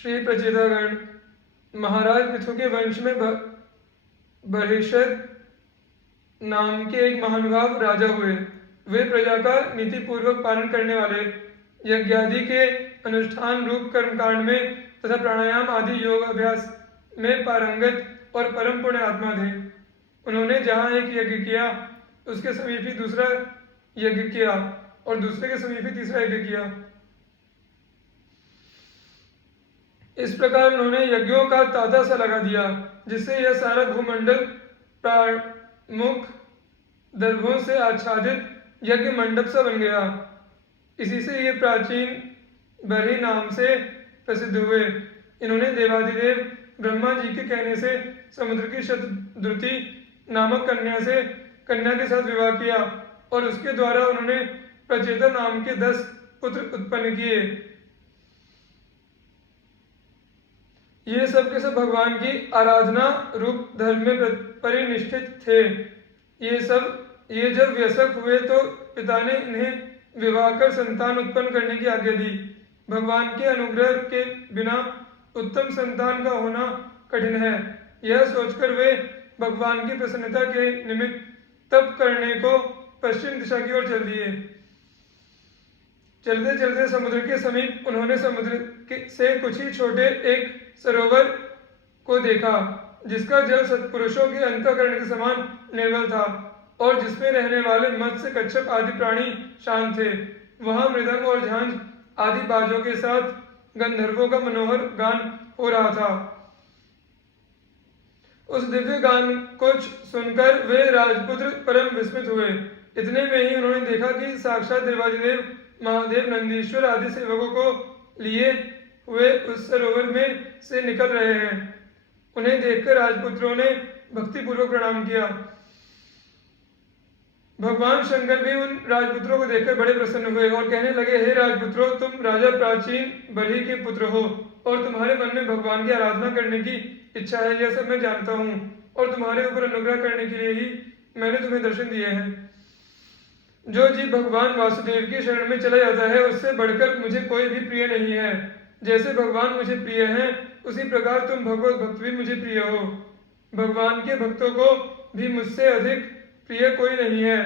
श्री प्रचेतागण, महाराज पृथु के वंश में बहिषद नाम के एक महानुभाव राजा हुए। वे प्रजा का नीति पूर्वक पालन करने वाले, यज्ञादि के अनुष्ठान रूप कर्मकांड में तथा प्राणायाम आदि योग अभ्यास में पारंगत और परम पुण्य आत्मा थे। उन्होंने जहाँ एक यज्ञ किया उसके समीप ही दूसरा यज्ञ किया और दूसरे के समीप ही तीसरा यज्ञ किया। इस प्रकार उन्होंने यज्ञों का तांता सा लगा दिया, जिससे यह सारा भूमंडल प्रामुख दर्भों से आच्छादित यज्ञ मंडप सा बन गया। इसी से ये प्राचीन बरही नाम से प्रसिद्ध हुए। इन्होंने देवादिदेव ब्रह्मा जी के कहने से समुद्र की शतद्रुति नामक कन्या के साथ विवाह किया और उसके द्वारा उन्होंने प्रचेता नाम के 10 पुत्र उत्पन्न किए। ये सब के सब भगवान की आराधना रूप धर्म में परिनिष्ठित थे। ये जब वयस्क हुए तो पिता ने इन्हें विवाह कर संतान उत्पन्न करने की आज्ञा दी। भगवान के अनुग्रह के बिना उत्तम संतान का होना कठिन है। यह सोचकर वे भगवान की प्रसन्नता के निमित्त तप करने को पश्चिम दिशा की ओर चल दिए। चलते चलते समुद्र के समीप उन्होंने समुद्र से कुछ ही छोटे एक सरोवर को देखा, जिसका जल सत्पुरुषों के अंतःकरण के समान निर्मल था और जिसमें रहने वाले मत्स्य, कच्छप आदि प्राणी शांत थे। वहां मृदंग और झांझ आदि बाजों के साथ गंधर्वों का मनोहर गान हो रहा था। उस दिव्य गान को सुनकर वे राजपुत्र परम विस्मित हुए। इतने में ही उन्होंने देखा कि साक्षात देवादिदेव महादेव नंदीश्वर आदि सेवकों को लिए हुए उस सरोवर में से निकल रहे हैं। उन्हें देखकर राजपुत्रों ने भक्तिपूर्वक प्रणाम किया। भगवान शंकर भी उन राजपुत्रों को देखकर बड़े प्रसन्न हुए और कहने लगे, हे राजपुत्रों, तुम राजा प्राचीन बरही के पुत्र हो और तुम्हारे मन में भगवान की आराधना करने की इच्छा है, यह सब मैं जानता हूँ और तुम्हारे ऊपर अनुग्रह करने के लिए ही मैंने तुम्हें दर्शन दिए हैं। जो जीव भगवान वासुदेव की शरण में चला जाता है उससे बढ़कर मुझे कोई भी प्रिय नहीं है। जैसे भगवान मुझे प्रिय हैं उसी प्रकार तुम भगवत भक्त भी मुझे प्रिय हो। भगवान के भक्तों को भी मुझसे अधिक प्रिय कोई नहीं है।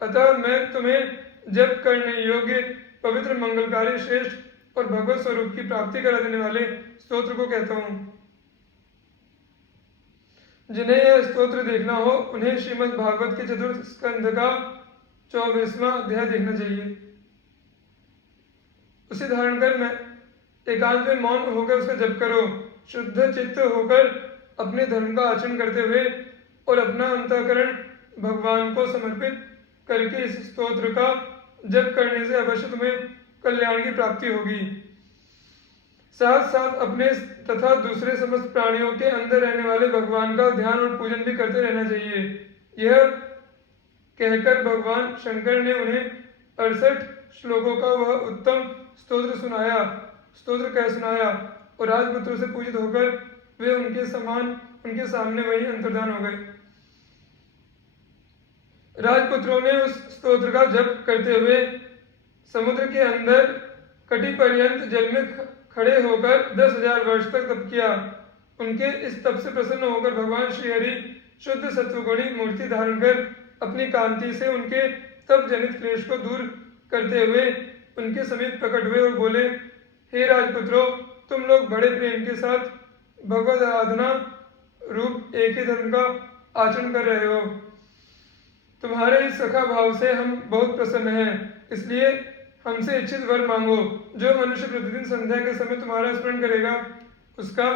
अतः मैं तुम्हें जप करने योग्य पवित्र मंगलकारी श्रेष्ठ और भगवत स्वरूप की प्राप्ति करा देने वाले स्तोत्र को कहता हूँ। जिन्हें यह स्तोत्र देखना हो उन्हें श्रीमद् भागवत के चतुर्थ स्कंध का 24वां अध्याय देखना चाहिए। उसे धारण कर मैं एकांत में मौन होकर उसका जप करो। शुद्ध चित्त होकर अपने धर्म का आचरण करते हुए और अपना अंतःकरण भगवान को समर्पित करके इस स्तोत्र का जप करने से अवश्य तुम्हें कल्याण की प्राप्ति होगी। साथ साथ अपने तथा दूसरे समस्त प्राणियों के अंदर रहने वाले भगवान का ध्यान और पूजन भी करते रहना चाहिए। यह कहकर भगवान शंकर ने उन्हें 68 श्लोकों का वह उत्तम स्तोत्र कह सुनाया और राजपुत्रों से पूजित होकर वे उनके सामने वही अंतर्धान हो गए। राजपुत्रों ने उस स्तोत्र का जप करते हुए समुद्र के अंदर कटी पर्यंत जल में खड़े होकर 10,000 वर्ष तक तप किया। उनके इस तप से प्रसन्न होकर भगवान श्रीहरि शुद्ध सत्वगुणी मूर्ति धारण कर अपनी कांति से उनके तप जनित क्लेश को दूर करते हुए उनके समीप प्रकट हुए और बोले, हे राजपुत्रों, तुम लोग बड़े प्रेम के साथ भगवत आराधना रूप एक ही धर्म का आचरण कर रहे हो। तुम्हारे इस सखा भाव से हम बहुत प्रसन्न हैं, इसलिए हमसे इच्छित वर मांगो। जो मनुष्य प्रतिदिन संध्या के समय तुम्हारा स्मरण करेगा उसका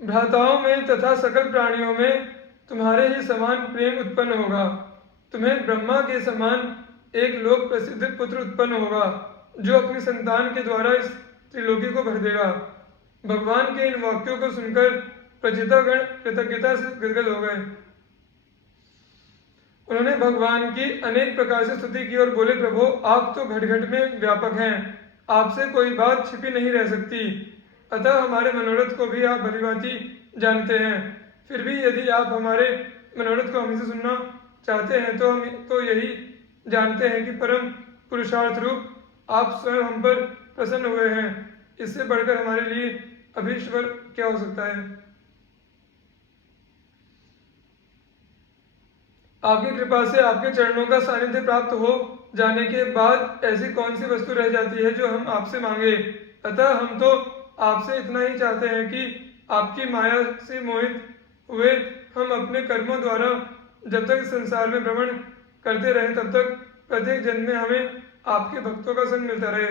भ्राताओं में तथा सकल प्राणियों में तुम्हारे ही समान प्रेम उत्पन्न होगा। तुम्हें ब्रह्मा के समान एक लोक प्रसिद्ध पुत्र उत्पन्न होगा जो अपनी संतान के द्वारा इस त्रिलोकी को भर देगा। भगवान के इन वाक्यों को सुनकर प्रचेतागण कृतज्ञता से गदगद हो गए। उन्होंने भगवान की अनेक प्रकार से स्तुति की और बोले, प्रभु, आप तो घट घट में व्यापक हैं आपसे कोई बात छिपी नहीं रह सकती, अतः हमारे मनोरथ को भी आप भलीभांति जानते हैं। फिर भी यदि आप हमारे मनोरथ को हमसे सुनना चाहते हैं तो हम तो यही जानते हैं कि परम पुरुषार्थ रूप आप स्वयं हम पर प्रसन्न हुए हैं। इससे बढ़कर हमारे लिए अभीष्ट वर क्या हो सकता है। आपकी कृपा से आपके चरणों का सानिध्य प्राप्त हो जाने के बाद ऐसी कौन सी वस्तु रह जाती है जो हम आपसे मांगे। अतः हम तो आपसे इतना ही चाहते हैं कि आपकी माया से मोहित हुए हम अपने कर्मों द्वारा जब तक संसार में भ्रमण करते रहें तब तक प्रत्येक जन्म में हमें आपके भक्तों का संग मिलता रहे।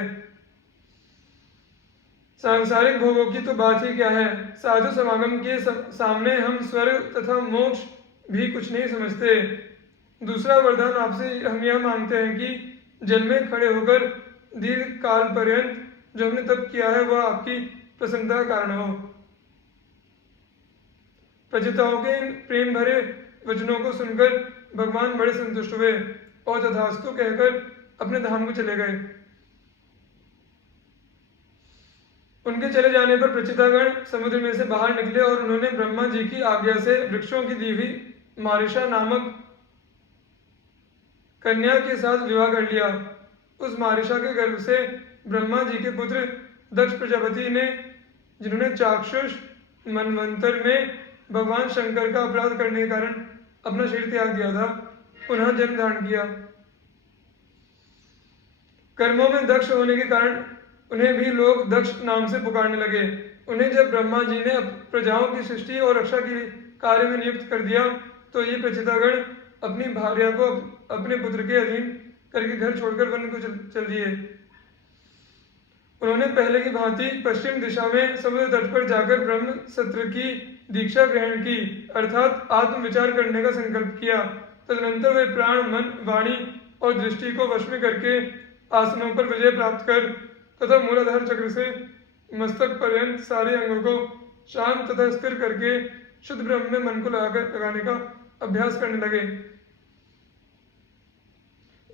सांसारिक भोगों की तो बात ही क्या है, साधु समागम के सामने हम स्वर्ग तथा मोक्ष भी कुछ नहीं समझते। दूसरा वरदान आपसे हम यह मांगते हैं कि जल में खड़े होकर दीर्घ काल पर्यंत जो हमने तप किया है वह आपकी प्रसन्नता का कारण हो। प्रचिताओं के इन प्रेम भरे वचनों को सुनकर भगवान बड़े संतुष्ट हुए और तथास्तु कहकर अपने धाम को चले गए। उनके चले जाने पर प्रचितागण समुद्र में से बाहर निकले और उन्होंने ब्रह्मा जी की आज्ञा से वृक्षों की दी हुई मारिशा नामक कन्या के साथ विवाह कर लिया। उस मारिशा के गर्भ से ब्रह्मा जी के पुत्र दक्ष प्रजापति ने, जिन्होंने चाक्षुष मनवंतर में भगवान शंकर का अपराध करने के कारण अपना शरीर त्याग दिया था, पुनः जन्म धारण किया। कर्मों में दक्ष होने के कारण उन्हें भी लोग दक्ष नाम से पुकारने लगे। उन्हें जब ब्रह्मा जी ने प्रजाओं की सृष्टि और रक्षा के कार्य में नियुक्त कर दिया तो ये प्रचितागण अपनी भार्या को अपने पुत्र के अधीन करके घर छोड़कर वन को चल दिए। उन्होंने पहले की भांति पश्चिम दिशा में समुद्र तट पर जाकर ब्रह्म सत्र की दीक्षा ग्रहण की, अर्थात आत्मविचार करने का संकल्प किया। तदनंतर वे प्राण, मन, वाणी और दृष्टि को वश में करके आसनों पर विजय प्राप्त कर तथा मूलाधार चक्र से मस्तक पर्यंत सारे अंगों को शांत तथा स्थिर करके शुद्ध ब्रह्म में मन को लगाने का अभ्यास करने लगे।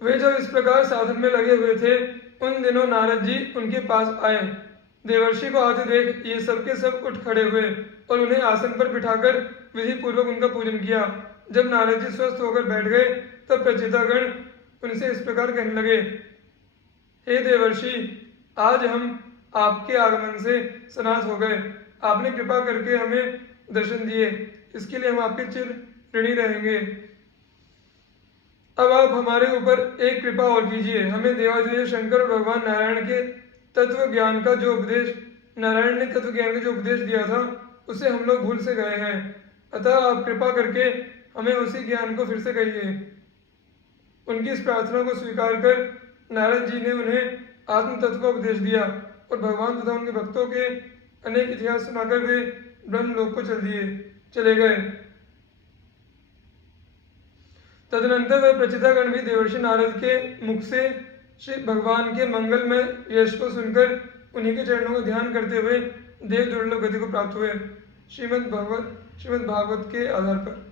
वे जब इस प्रकार साधन में लगे हुए थे उन दिनों नारद जी उनके पास आए। देवर्षि को आते देख ये सब के सब उठ खड़े हुए और उन्हें आसन पर बिठाकर विधि पूर्वक उनका पूजन किया। जब नारद जी स्वस्थ होकर बैठ गए तब प्रचितागण उनसे इस प्रकार कहने लगे, हे देवर्षि, आज हम आपके आगमन से सनाथ हो गए। आपने कृपा करके हमें दर्शन दिए, इसके लिए हम आपके चिर ऋणी रहेंगे। अब आप हमारे ऊपर एक कृपा और कीजिए। हमें देवाधिदेव शंकर और भगवान नारायण के तत्व ज्ञान का जो उपदेश नारायण ने तत्व ज्ञान का जो उपदेश दिया था उसे हम लोग भूल से गए हैं, अतः आप कृपा करके हमें उसी ज्ञान को फिर से कहिए। उनकी इस प्रार्थना को स्वीकार कर नारद जी ने उन्हें आत्म तत्व का उपदेश दिया और भगवान तथा उनके भक्तों के अनेक इतिहास सुनाकर वे ब्रह्मलोक को चले गए। तदनंतर वे प्रचितागण भी देवर्षि नारद के मुख से श्री भगवान के मंगलमय यश को सुनकर उन्हीं के चरणों को ध्यान करते हुए देव दुर्लभ गति को प्राप्त हुए। श्रीमद् भागवत के आधार पर।